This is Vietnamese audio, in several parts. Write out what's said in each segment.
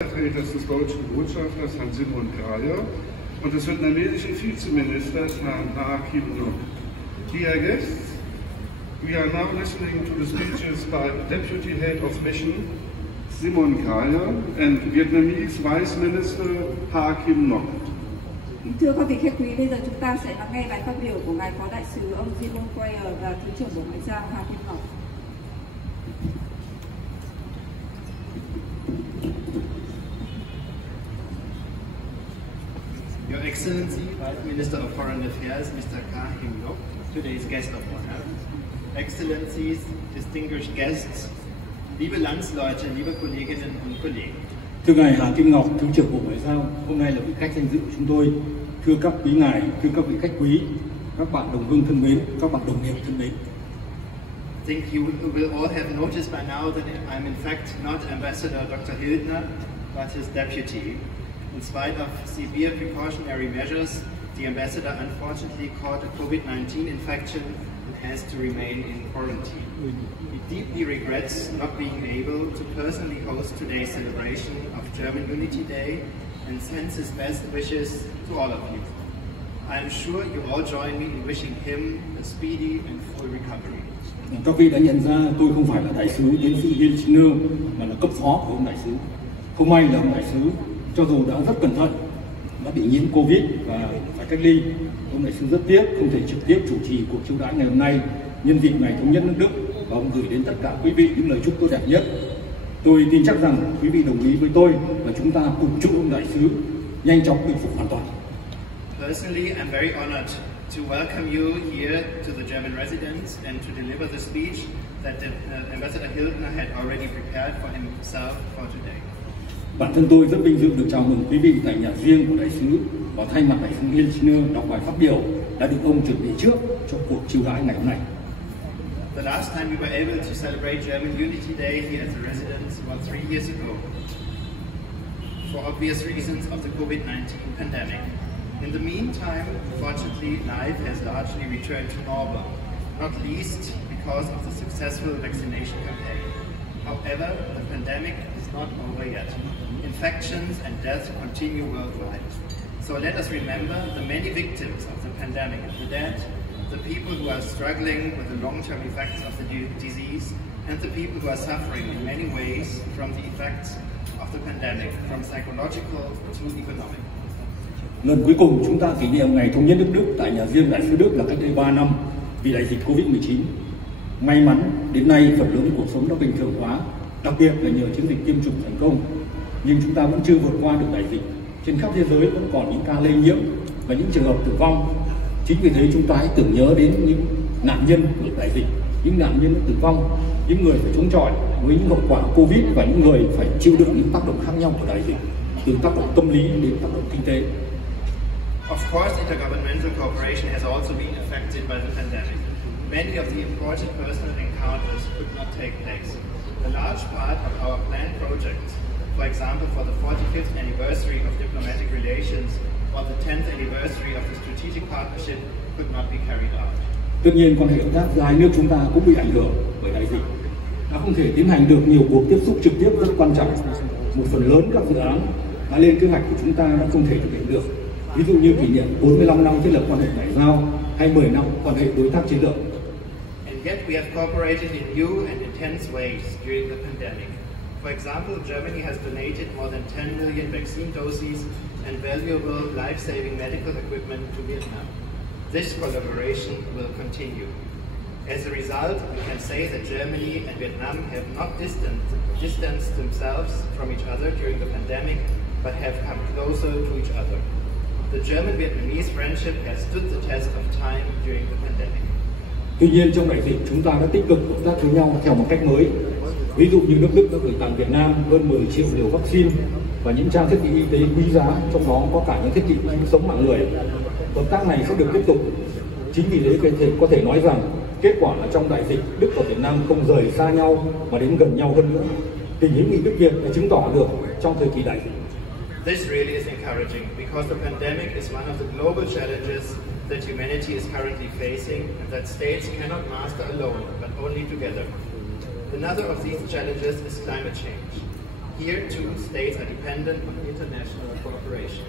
Stellvertreters des deutschen Botschafters Herrn Simon Greier und des vietnamesischen Vizeministers Herrn Kim Nok. Dear guests, we are now listening to the speeches by Deputy Head of Mission Simon Greier and Vietnamese Vice Minister Kim Nok. Thưa các vị khách quý, bây giờ chúng ta sẽ lắng nghe bài phát biểu của ngài Phó Đại sứ ông Simon Greier và Thứ trưởng Bộ Ngoại giao Kim Nok. Your Excellency, Vice Minister of Foreign Affairs, Mr. Kim Nok, today's guest of honor. Excellencies, distinguished guests, liebe Landsleute, liebe Kolleginnen und Kollegen. Thưa ngài Hà Kim Ngọc, Thứ trưởng Bộ Ngoại giao, hôm nay là vị khách danh dự của chúng tôi. Thưa các quý ngài, thưa các vị khách quý, các bạn đồng hương thân mến, các bạn đồng nghiệp thân mến. I think you will all have noticed by now that I'm in fact not Ambassador Dr. Hildner, but his deputy. In spite of severe precautionary measures, the ambassador unfortunately caught a COVID-19 infection and has to remain in quarantine. He deeply regrets not being able to personally host today's celebration of German Unity Day and sends his best wishes to all of you. I am sure you all join me in wishing him a speedy and full recovery. Các vị đã nhận ra tôi không phải là đại sứ tiến sĩ Hildner mà là cấp phó của ông đại sứ. Không may là ông đại sứ cho dù đã rất cẩn thận đã bị nhiễm Covid và phải cách ly. Ông đại sứ rất tiếc không thể trực tiếp chủ trì cuộc chiêu đãi ngày hôm nay nhân dịp ngày thống nhất nước Đức, và ông gửi đến tất cả quý vị những lời chúc tốt đẹp nhất. Tôi tin chắc rằng quý vị đồng ý với tôi và chúng ta cùng chúc ông đại sứ nhanh chóng bình phục hoàn toàn. Personally, I'm very honored to welcome you here to the German residence and to deliver the speech that Ambassador Hildner had already prepared for himself for today. Bản thân tôi rất vinh dự được chào mừng quý vị tại nhà riêng của đại sứ và thay mặt đại sứ Hildner đọc bài phát biểu đã được ông chuẩn bị trước cho cuộc chiêu đãi ngày hôm nay. The last time we were able to celebrate German Unity Day here at the residence was 3 years ago, for obvious reasons of the COVID-19 pandemic. In the meantime, fortunately, life has largely returned to normal, not least because of the successful vaccination campaign. However, the pandemic is not over yet. Infections and deaths continue worldwide. So let us remember the many victims of the pandemic, the dead, the people who are struggling with the long-term effects of the disease, and the people who are suffering in many ways from the effects of the pandemic, from psychological to economic. Lần cuối cùng chúng ta kỷ niệm ngày thống nhất nước Đức tại nhà riêng đại sứ Đức là cách đây 3 năm vì đại dịch Covid-19. May mắn đến nay phần lớn cuộc sống đã bình thường hóa, đặc biệt là nhờ chiến dịch tiêm chủng thành công. Nhưng chúng ta vẫn chưa vượt qua được đại dịch. Trên khắp thế giới vẫn còn những ca lây nhiễm và những trường hợp tử vong. Chính vì thế chúng ta hãy tưởng nhớ đến những nạn nhân của đại dịch, những nạn nhân tử vong, những người phải chống chọi với những hậu quả Covid và những người phải chịu đựng những tác động khác nhau của đại dịch, từ tác động tâm lý đến tác động kinh tế. Of course, intergovernmental cooperation has also been affected by the pandemic. Many of the important personal encounters could not take place. A large part of our planned projects, for example, for the 45th anniversary of diplomatic relations or the 10th anniversary of the strategic partnership, could not be carried out. Tất nhiên, quan hệ hợp tác giữa hai nước chúng ta cũng bị ảnh hưởng bởi đại dịch. Đã không thể tiến hành được nhiều cuộc tiếp xúc trực tiếp rất quan trọng. Một phần lớn các dự án đã lên kế hoạch của chúng ta đã không thể thực hiện được. Ví dụ như kỷ niệm 45 năm thiết lập quan hệ ngoại giao hay 10 năm quan hệ đối tác chiến lược. And yet we have cooperated in new and intense ways during the pandemic. For example, Germany has donated more than 10 million vaccine doses and valuable life-saving medical equipment to Vietnam. This collaboration will continue. As a result, we can say that Germany and Vietnam have not distanced themselves from each other during the pandemic, but have come closer to each other. The German-Vietnamese friendship has stood the test of time during the pandemic. Tuy nhiên, trong đại dịch chúng ta đã tích cực hợp tác với nhau theo một cách mới. Ví dụ như nước Đức đã gửi tặng Việt Nam hơn 10 triệu liều vaccine và những trang thiết bị y tế quý giá, trong đó có cả những thiết bị cứu sống mạng người. Hợp tác này sẽ được tiếp tục. Chính vì thế có thể nói rằng kết quả là trong đại dịch Đức và Việt Nam không rời xa nhau mà đến gần nhau hơn nữa. Tình hữu nghị Đức Việt đã chứng tỏ được trong thời kỳ đại dịch. This really is encouraging because the pandemic is one of the global challenges that humanity is currently facing and that states cannot master alone, but only together. Another of these challenges is climate change. Here too, states are dependent on international cooperation.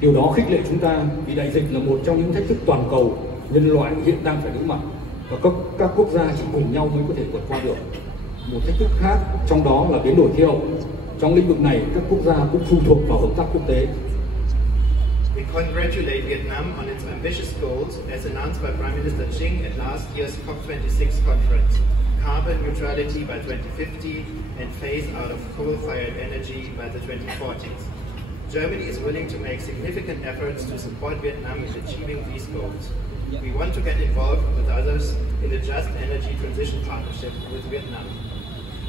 Điều đó khích lệ chúng ta vì đại dịch là một trong những thách thức toàn cầu nhân loại hiện đang phải đối mặt và các quốc gia chỉ cùng nhau mới có thể vượt qua được. Một thách thức khác trong đó là biến đổi khí hậu. Trong lĩnh vực này, các quốc gia cũng phụ thuộc vào hợp tác quốc tế. We congratulate Vietnam on its ambitious goals as announced by Prime Minister Chinh at last year's COP26 conference. Carbon neutrality by 2050 and phase out of coal-fired energy by the 2040s. Germany is willing to make significant efforts to support Vietnam in achieving these goals. We want to get involved with others in a just energy transition partnership with Vietnam.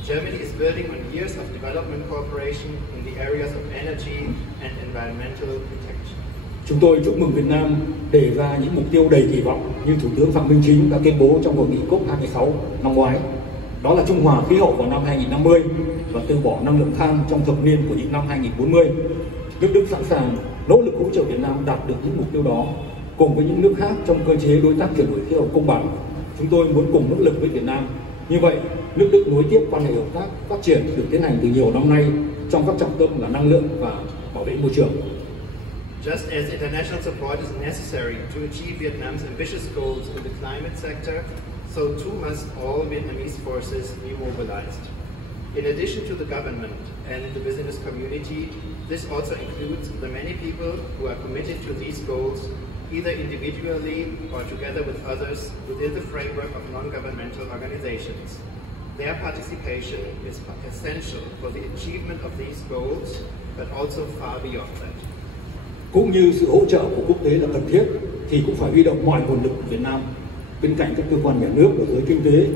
Germany is building on years of development cooperation in the areas of energy and environmental protection. Chúng tôi chúc mừng Việt Nam đề ra những mục tiêu đầy kỳ vọng như Thủ tướng Phạm Minh Chính đã tuyên bố trong hội nghị COP26 năm ngoái. Đó là trung hòa khí hậu vào năm 2050 và từ bỏ năng lượng than trong thập niên của những năm 2040. Nước Đức sẵn sàng nỗ lực hỗ trợ Việt Nam đạt được những mục tiêu đó. Cùng với những nước khác trong cơ chế đối tác chuyển đổi khí hậu công bằng, chúng tôi muốn cùng nỗ lực với Việt Nam. Như vậy, nước Đức nối tiếp quan hệ hợp tác phát triển được tiến hành từ nhiều năm nay trong các trọng tâm là năng lượng và bảo vệ môi trường. Just as international support is necessary to achieve Vietnam's ambitious goals in the climate sector, so too must all Vietnamese forces be mobilized. In addition to the government and the business community, this also includes the many people who are committed to these goals, either individually or together with others within the framework of non-governmental organizations. Their participation is essential for the achievement of these goals, but also far beyond that. Cũng như sự hỗ trợ của quốc tế là cần thiết, thì cũng phải huy động mọi nguồn lực của Việt Nam. Bên cạnh các cơ quan nhà nước và giới kinh tế,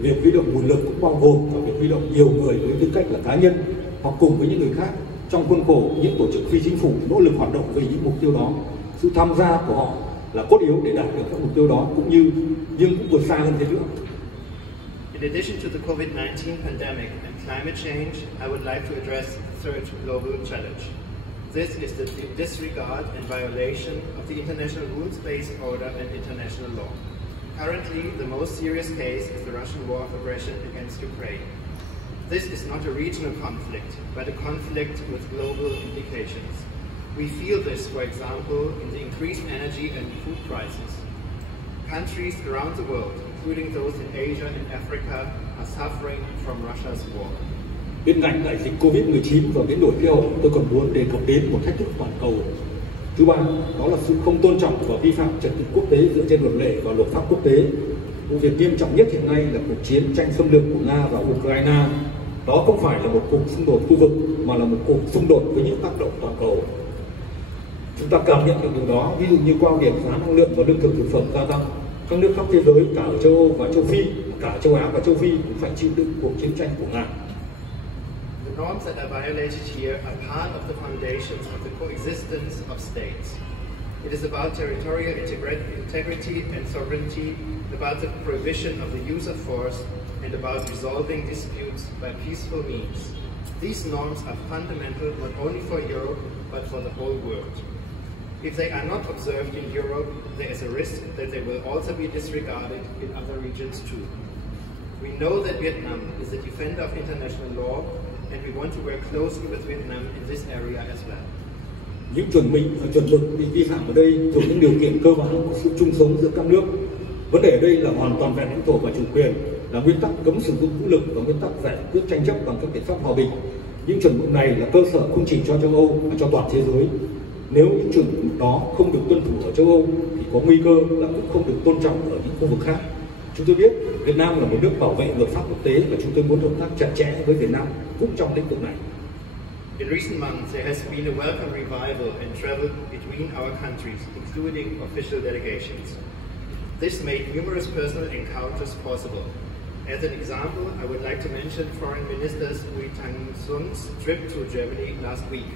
việc huy động nguồn lực cũng bao gồm cả việc huy động nhiều người với tư cách là cá nhân hoặc cùng với những người khác trong khuôn khổ những tổ chức phi chính phủ nỗ lực hoạt động vì những mục tiêu đó. Sự tham gia của họ là cốt yếu để đạt được các mục tiêu đó nhưng cũng vượt xa hơn thế nữa. In addition to the COVID-19 pandemic and climate change, I would like to address the third global challenge. This is the disregard and violation of the international rules-based order and international law. Currently, the most serious case is the Russian war of aggression against Ukraine. This is not a regional conflict, but a conflict with global implications. We feel this, for example, in the increased energy and food prices. Countries around the world, including those in Asia and Africa, are suffering from Russia's war. Bên cạnh đại dịch Covid-19 và biến đổi khí hậu, tôi còn muốn đề cập đến một thách thức toàn cầu. Thứ ba, đó là sự không tôn trọng và vi phạm trật tự quốc tế dựa trên luật lệ và luật pháp quốc tế. Vụ việc nghiêm trọng nhất hiện nay là cuộc chiến tranh xâm lược của Nga và Ukraine. Đó không phải là một cuộc xung đột khu vực mà là một cuộc xung đột với những tác động toàn cầu. Chúng ta cảm nhận được điều đó, ví dụ như qua việc giá năng lượng và lương thực thực phẩm gia tăng. Các nước khắp thế giới, cả ở châu Âu và châu Phi, cả châu Á và châu Phi cũng phải chịu đựng cuộc chiến tranh của Nga. The norms that are violated here are part of the foundations of the coexistence of states. It is about territorial integrity and sovereignty, about the prohibition of the use of force, and about resolving disputes by peaceful means. These norms are fundamental not only for Europe, but for the whole world. If they are not observed in Europe, there is a risk that they will also be disregarded in other regions too. We know that Vietnam is a defender of international law, and we want to work closely with Vietnam in this area as well. Những chuẩn mực bị vi phạm ở đây thuộc những điều kiện cơ bản của sự chung sống giữa các nước. Vấn đề ở đây là hoàn toàn vẹn lãnh thổ và chủ quyền, là nguyên tắc cấm sử dụng vũ lực và nguyên tắc giải quyết tranh chấp bằng các biện pháp hòa bình. Những chuẩn mực này là cơ sở không chỉ cho châu Âu mà cho toàn thế giới. Nếu những chuẩn mực đó không được tuân thủ ở châu Âu thì có nguy cơ là cũng không được tôn trọng ở những khu vực khác. Chúng tôi biết Việt Nam là một nước bảo vệ luật pháp quốc tế và chúng tôi muốn hợp tác chặt chẽ với Việt Nam cũng trong lĩnh vực này. In recent months, there has been a welcome revival in travel between our countries, including official delegations. This made numerous personal encounters possible. As an example, I would like to mention Foreign Minister Bùi Sun's trip to Germany last week.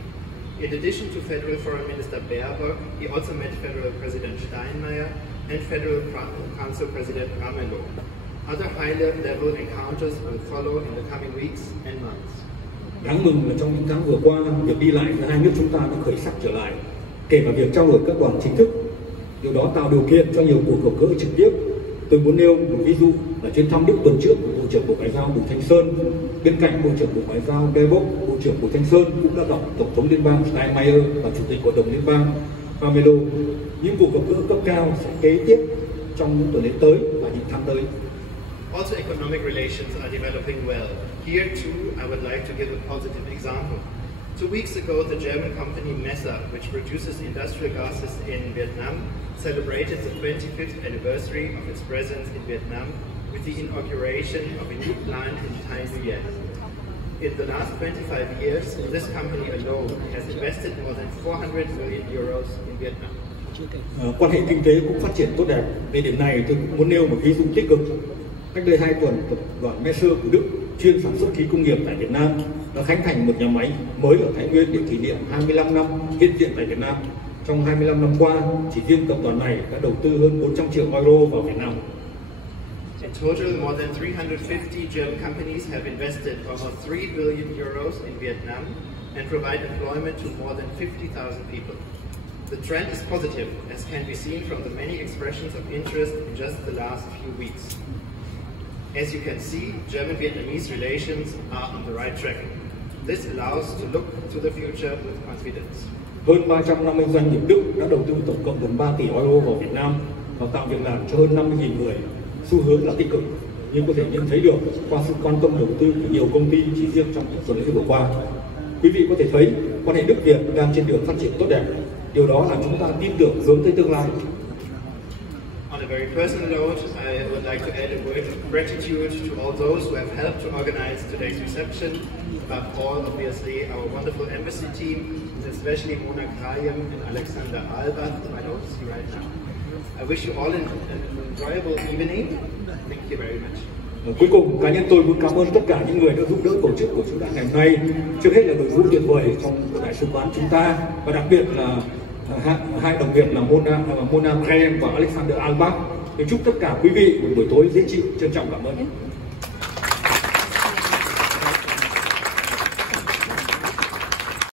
In addition to Federal Foreign Minister Baerbock, he also met Federal President Steinmeier and Federal Council President Ramelow. Other high-level encounters will follow in the coming weeks and months. Đáng mừng là trong những tháng vừa qua, việc đi lại giữa hai nước chúng ta đã khởi sắc trở lại, kể cả việc trao đổi các đoàn chính thức. Điều đó tạo điều kiện cho nhiều cuộc gặp gỡ trực tiếp. Tôi muốn nêu một ví dụ là chuyến thăm Đức tuần trước của Bộ trưởng Bộ Ngoại giao Bùi Thanh Sơn. Bên cạnh Bộ trưởng Bộ Ngoại giao Baerbock, Bộ trưởng Bùi Thanh Sơn cũng đã gặp Tổng thống Liên bang Steinmeier và Chủ tịch Hội đồng Liên bang Pamelo. Những cuộc gặp gỡ cấp cao sẽ kế tiếp trong những tuần lễ tới và những tháng tới. Also, economic relations are developing well. Here too, I would like to give a positive example. 2 weeks ago, the German company Mesa, which produces industrial gases in Vietnam, celebrated the 25th anniversary of its presence in Vietnam with the inauguration of a new plant in Thai Nguyen. In the last 25 years, this company alone has invested more than 400 million euros in Vietnam. Quan hệ kinh tế cũng phát triển tốt đẹp. Về điểm này, tôi cũng muốn nêu một ví dụ tích cực. Cách đây 2 tuần, tập đoàn Mesa của Đức chuyên sản xuất khí công nghiệp tại Việt Nam đã khánh thành một nhà máy mới ở Thái Nguyên để kỷ niệm 25 năm hiện diện tại Việt Nam. Trong 25 năm qua, chỉ riêng tập đoàn này đã đầu tư hơn 400 triệu euro vào Việt Nam. In total, more than 350 German companies have invested almost 3 billion euros in Vietnam and provide employment to more than 50,000 people. The trend is positive, as can be seen from the many expressions of interest in just the last few weeks. As you can see, German-Vietnamese relations are on the right track. This allows to look to the future with confidence. Hơn 350 doanh nghiệp Đức đã đầu tư tổng cộng gần 3 tỷ euro vào Việt Nam và tạo việc làm cho hơn 50.000 người. Xu hướng là tích cực, nhưng có thể nhận thấy được qua sự quan tâm đầu tư của nhiều công ty chỉ riêng trong tuần lễ vừa qua. Quý vị có thể thấy quan hệ Đức Việt đang trên đường phát triển tốt đẹp. Điều đó làm chúng ta tin tưởng hướng tới tương lai. On a very personal note, I would like to add a word of gratitude to all those who have helped to organize today's reception. Above all, obviously, our wonderful embassy team, especially Mona Krayem and Alexander Albert, who I don't see right now. I wish you all an enjoyable evening. Thank you very much. Cuối cùng, cá nhân tôi muốn cảm ơn tất cả những người đã giúp đỡ tổ chức của chúng ta ngày hôm nay. Trước hết là đội ngũ tuyệt vời trong đại sứ quán chúng ta, và đặc biệt là hai đồng nghiệp là Mona Krayem và Alexander Albert. Chúc tất cả quý vị một buổi tối dễ chịu. Trân trọng cảm ơn.